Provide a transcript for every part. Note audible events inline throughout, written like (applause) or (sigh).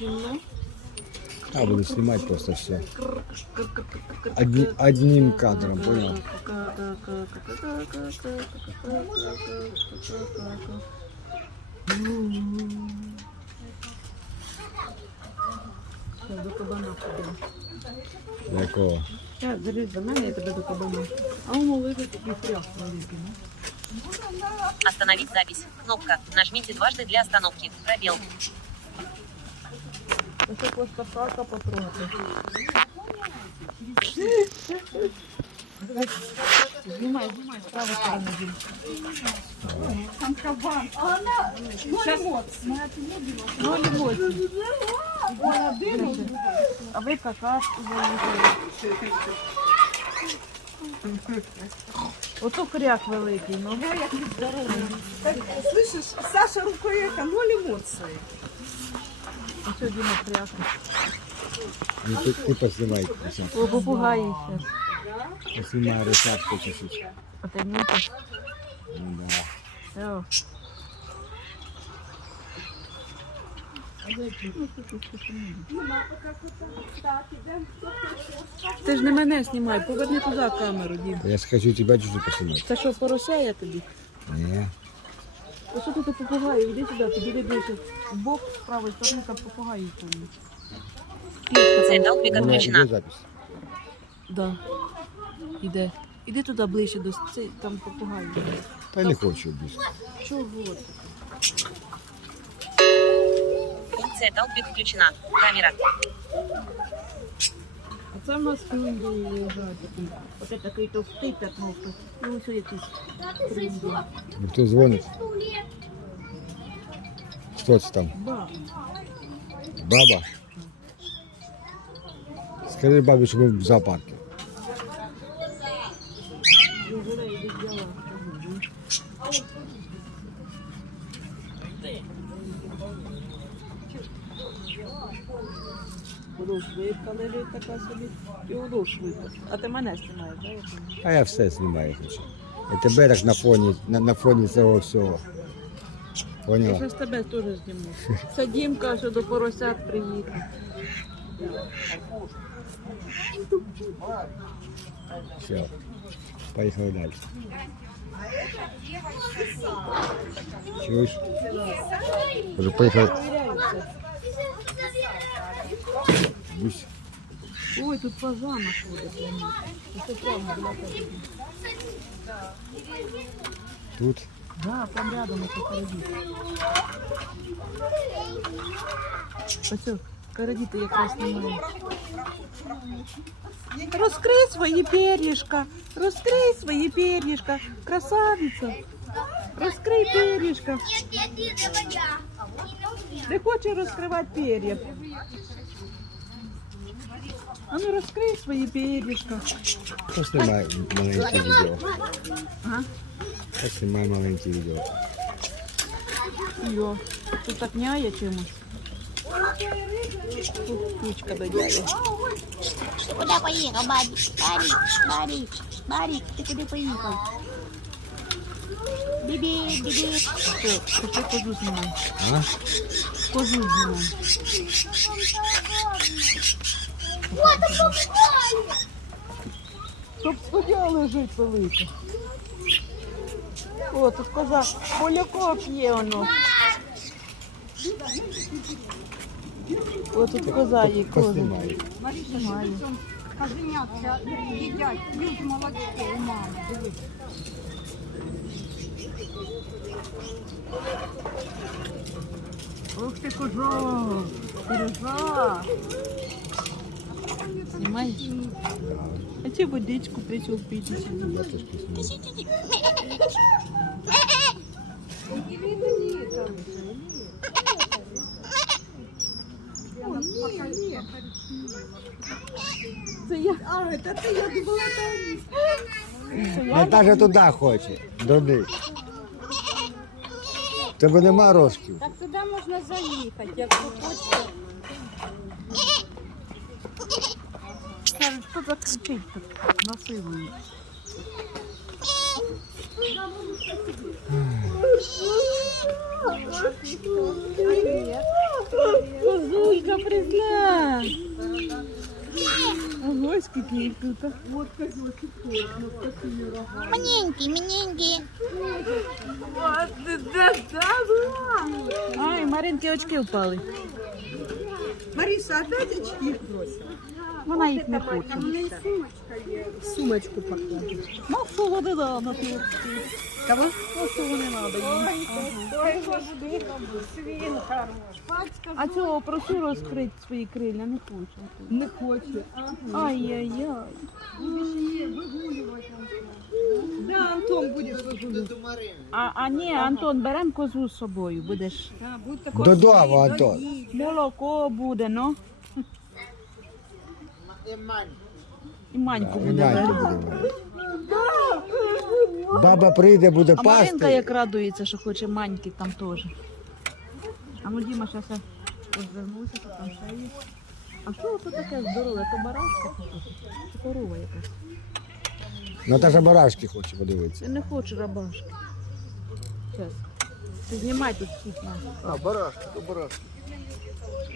ну. А, буду снимать просто все. Одни, одним кадром, понял? До кабана ходимо. Якого? Так, залізь до мене, я тебе до кабана. А воно лежить такий хряк великий, ну. Остановить запись. Кнопка. Нажмите дважды для остановки. Пробел. Ось як ось кака потрогати. Знімай, знімай, з правої сторони. Дім. Ну, лімоці. А ви какашку заїхали. Ото хряк великий, ну. Слышишь, Саша рукояка, ноль эмоций. Ось Діма хряк. Ну, ты, ты поснимай. О, попугаї. Поснимай решатку чуть-чуть. А ти нюхаєш? Да. Все. Ти ж не мене знімай, поверни туди камеру, Дім. Я ж хочу тебя чуть-чуть поснимать. Це що, порося я тобі? Не. А що ти попугаю? Іди сюди, підійди ближче. В бок з правої сторони там попугаї повні. Меня отключена. где запись? Да. Іде. Іди туди ближче до цей, там попугаї. Та не хочу більше. Чого? Функция толпик включена. Камера. А це в нас кринді лежать такі. Оце такий товстий так мовка. І ось кринді. Ну, Хто дзвонить? Хто це там? Ба. Баба? Скажи що ми в зоопарку. Жура, іди взяла. Удошвитка лежить така собі. І удошвитка. А ти мене знімаєш, я? А я все знімаю. І тебе так на фоні, на, на фоні цього всього. Я ж з тебе теж зніму. Це Дімка, що до поросят приїхав. Все. Поїхали далі. Чуєш? Вже поїхали. Гусь. Ой, тут фазана ходить. Тут. Да, там рядом это карадит. Ось, карадіти якраз немає. Розкрий свої пер'їшка, розкрий свої пер'їшка, красавиця. Розкрий пер'їшка. Ти хочеш розкривати пер'я? А ну розкрий свої пер'їшка. Поснімай маленьке відео. Ага. Поснімай маленьке відео. Йо, тут так няє чимось. Тут ключка додяє. Куди поїхав, Барі? Барі, Барі, Барі, ти куди поїхав? Бібі, бібі. Все, тепер козу знімай. А? Козу знімай. Щоб студія лежить велика. О, тут коза. Полякок є воно. О, тут коза є. Знімаю. Козенятка їдять, п'ють молочко у мами. Дивись. Ух ти, коза! Коза! Знімаєш? А чи водичку прийшов пити. Це я. А, это ти, я думала, там. Наташа туди хоче. До них. Тебе нема рожків? Так туди можна заїхати, якщо хочете. Кажуть, хто закричить тут насилує. Козу Маринка прийшла. Ого, скільки їх тут. Маленький, маленький. Ай, Маринки очки впали. Мариса, опять очки бросила? Вона їх не хоче. Сумочку поклади. Ну, що вони на ту. Кого? Ну, що вони надо їм. А цього прошу розкрити свої крилля, не хоче. Не хоче. Ай-яй-яй. Да, Антон будет выгуливать. А, а ні, Антон, беремо козу з собою, будеш. Додому, Антон. Молоко буде, ну. І маньку буде. Маньку брати. буде. Баба прийде, буде А Маринка пасти. як радується, що хоче маньки там теж. А ну Діма зараз я розвернувся, що там ще є. А що це таке здорове? То барашка? Чи корова якась? Наташа барашки хоче подивитися. Я не хочу рабашки. Зараз. Ти знімай тут всіх нас. А, барашки, то барашки.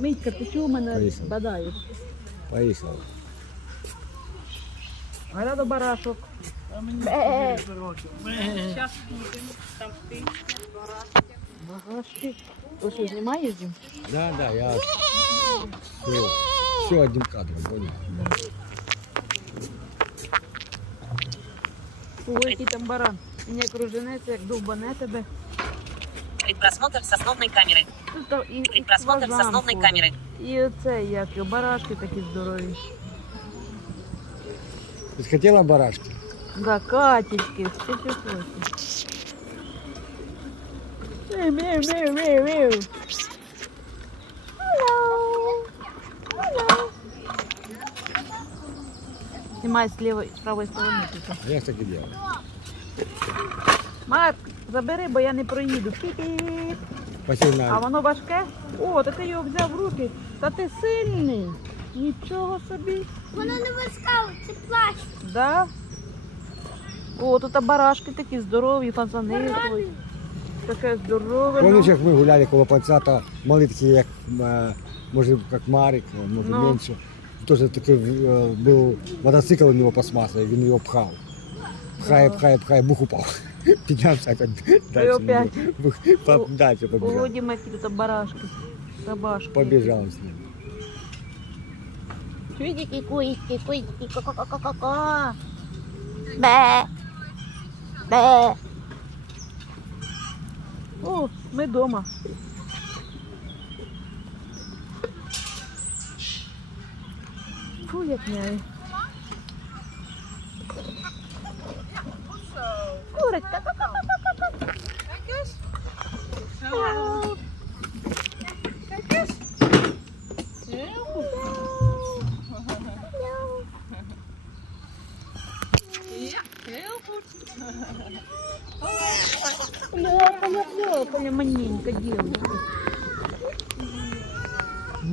Митька, ти чого мене Поїхали. бадаєш? Поїхали. Гайда до барашок. Барашки. Ти що, знімаєш їм? Да, да, я все, все одним кадром, понял? Ой, який там баран. Він як руженеться, як довбане тебе. Предпросмотр с основной камеры. Тут та- і, і Предпросмотр с основной ходить. камеры. І оце, як його, барашки такі здорові. Ты хотела барашки? Да, катечки, що ти хочеш? Меу. Снимай с левой, с правой стороны. А я так и делал. Марк, забери, бо я не проїду. Пі-пі. Спасибо А воно важке? О, та ти його взяв в руки. Та ти сильний. Нічого собі. Воно не вискало, це плащ. Да? О, тут барашки такі здорові, фазани. Ой, Таке здорове. ну. Помнишь, як ми гуляли коло пацата, мали такі, як, е, може, як Марик, може Ну. менше. Тоже такий е, був мотоцикл у нього пластмасовий, він його пхав. Пхає, пхає, пхає, бух упав. (laughs) Піднявся опять дальше. опять. Бух, О, побіжав. Діма, які тут барашки. Собашки. Побіжав з ним. Чуєте, куїчки, куїчки, ко-ко-ко-ко-ко. Бе. Бе. О, ми вдома. Фу, як няє. Курочка, ляпаля, маненька дівчинка.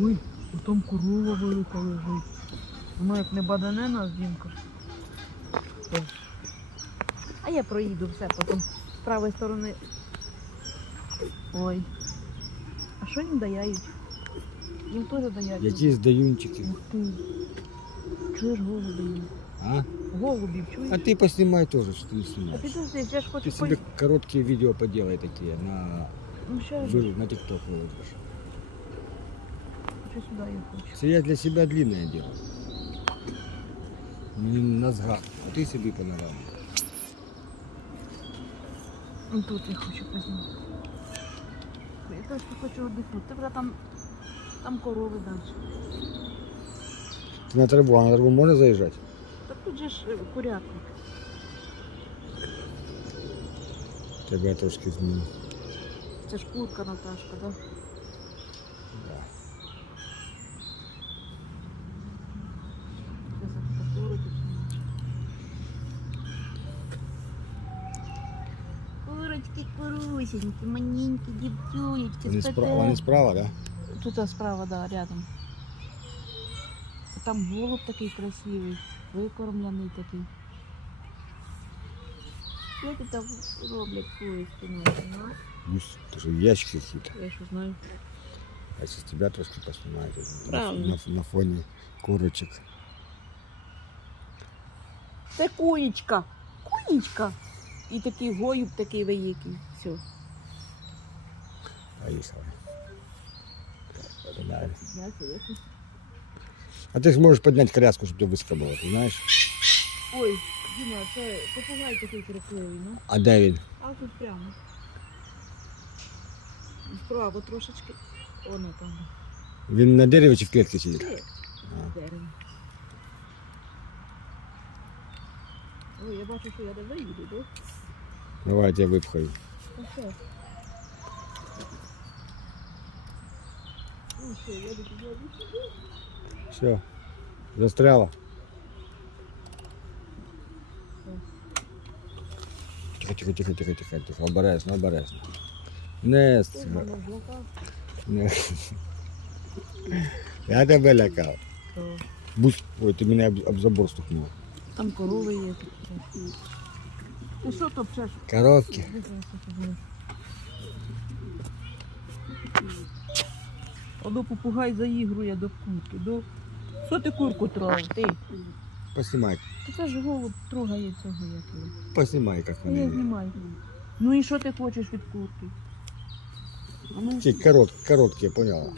Ой, там корова велика лежить. Воно як не бадане нас, Дімка. Ой. А я проїду все, потім з правої сторони. Ой. А що їм даяють? Їм теж дають. Якісь даюнчики. Ух ти. Чуєш голубів? А? Голубів, чуєш? А ты поснимай тоже, что ты не А снимаешь. підожди, я ж Ты хочу себе по... короткие видео поделай такие на, Ну, ще выл- на ТикТок выложишь. хочу сюди я хочу. Это я для себя длинное делаю. Не на сгад. А ты себе панораму. Ну тут я хочу познімати. Я теж хочу віддихнути. Ти вже там, там корови далі. Ты на траву, а на траву можно заезжать? Так тут же ж е, курятник. Тебя трошки зміни. Це ж курка Наташка, так? Да? Це зафотографую тут. Курочки, курусеньки, маленькі дівчулечки, Вони справа, вони справа, да? Тут а, справа, да, рядом. Там голуб такий красивий, викормлений такий. Що ти там роблять твої спиною? Ну, тоже ящики какие-то. Я що знаю. А сейчас тебя трошки поснимают. на- Правильно. На, на фоне курочек. Це куєчка. Куєчка. І такий гоюб такий великий. Все. Поехали. Погнали. Я це якось. А ты сможешь поднять коляску, чтобы тебя выскобывать, ты знаешь? Ой, Діма, це попугай такий красивий, ну. А де він? А тут прямо. Вправо трошечки. Воно там. Він на дереві чи в клітці сидить? Є. Дерево. Ой, я бачу, що я не заїду, да? Давай я тебе випхаю. А що? Ну що, я до тебе відійду? Все. Застряла. Тихо, тихо, тихо, тихо, тихо, тихо. Обережно, обережно. Не, Ти не. Я тебе лякав. То Бус, ой, ти мене об, об забор стукнув. Там корови є. Ти що топчеш? Коровки. Одо попугай заігрує до курки. До... Що ти курку трогав? Ти? Поснімай, Та Це ж голуб трогає цього як поснімай, як я вони. знімаю. Ну і що ти хочеш від курки? А ну, Ті корот, короткі, поняла.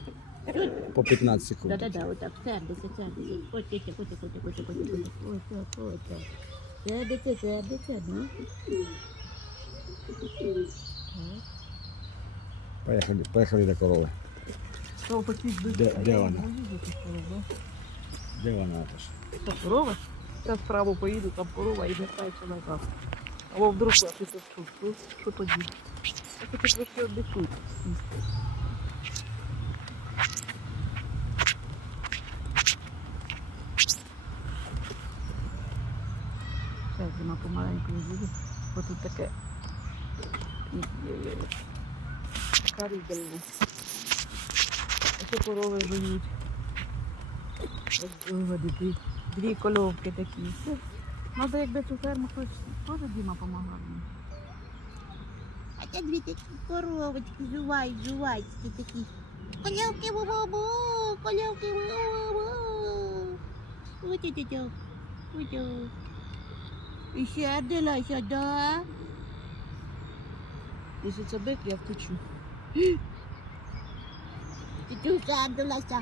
По 15 секунд. Да-да-да, отак, сердиться, сердиться. Котики, котики, котики, котики, котики. Ось, ось, ось. Сердиться, сердиться, ну. Поїхали, поїхали до корови. що хотіть би. Де- де вона? Поїдете корова. Де вона теж? Це корова? Зараз вправо поїду, там корова і вертається назад. Або вдруг я щось тут. Що, що тоді? Я хочу трошки сісти. Зараз вона помаленьку їде, бо тут таке така рідельна. Ось корови живуть. Ось виводи, дві, дві такі. Все. Надо якби цю ферму хтось теж Діма допомагав. мені. А це дві такі коровочки жувають, жувають, ті такі. Колявки бу-бу-бу, колявки бу-бу-бу. Ути-ті-тю, ути. І ще дила сюди. Якщо це бик, я втечу. Ти тут садилася.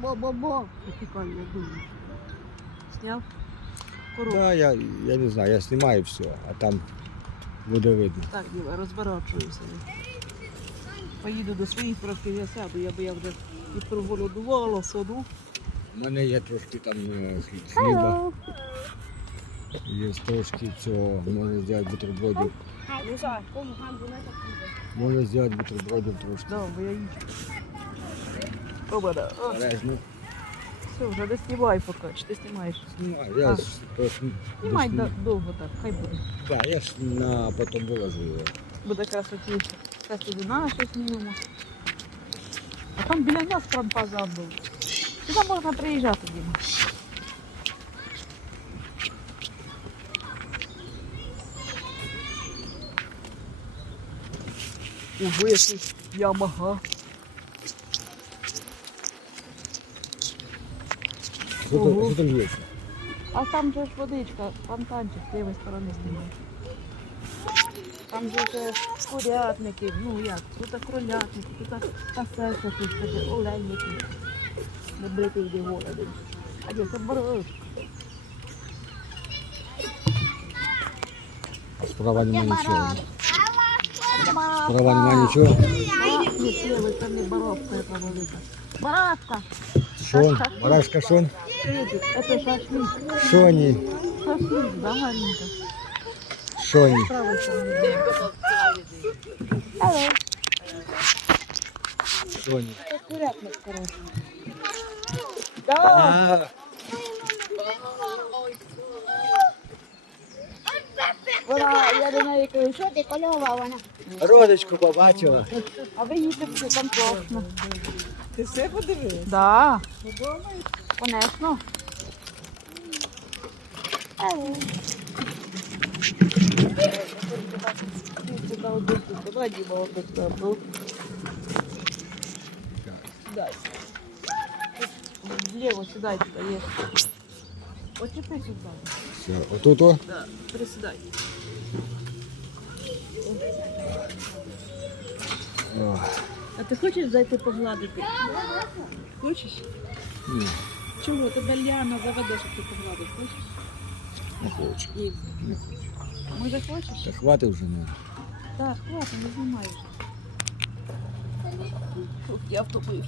Бо-бо-бо. Потікаю, я думаю. Сняв коровку. Да, я, я не знаю, я знімаю все, а там буде видно. Так, Діма, розборачуюся. Поїду до своїх трошки я сяду, я б я вже і проголодувала соду. У мене є трошки там е, хліба. Є трошки цього, можна зробити бутербродів. Можна зробити бутербродів трошки. Да, бо я. О, Обережно. все, вже не знімай поки. Чи ти знімаєш? Знімаю, я А. ж просто Знімай десь- да, довго так, хай буде. Да, я ж на потім виложу його. Буде красотіше. Зараз туди наше знімемо. А там біля нас промпазан був. Сюди можна приїжджати, Діма. Ого, який Ямага. Що Ого. там, що там є? А там же ж водичка, фонтанчик з лівої сторони знімає. Там же ж курятники, ну як, тут кролятники, тут пасеться, тут таке оленники. Набитий де голодом. А де це борож? А справа нема нічого. баран. Справа нема нічого. Ні, цілий, це не боровка, яка велика. Барашка. Шон, барашка шон. Видите, це шашлик. Шоні, Шашлик, да. Правий шашлик. Алло. Хороший. Вона, я до неї кажу, що ти кольова вона? родичку побачила. А ви їдете там класно. Ти все подивилась? Да. Конечно. Алло. Давай, Діма, ну. сідай. Тут вліво сідай туди є. Очепись сюди. Все, отут о. Да, присідай. О, А ти хочеш зайти погладити? Хочеш? ні, Чого? Тебе Ліана заведе, щоб ти погладив. Хочеш? не хочу. І Не хочу. може хочеш? Та хватить вже не. Так, хватить, не знімай вже. Я втопився.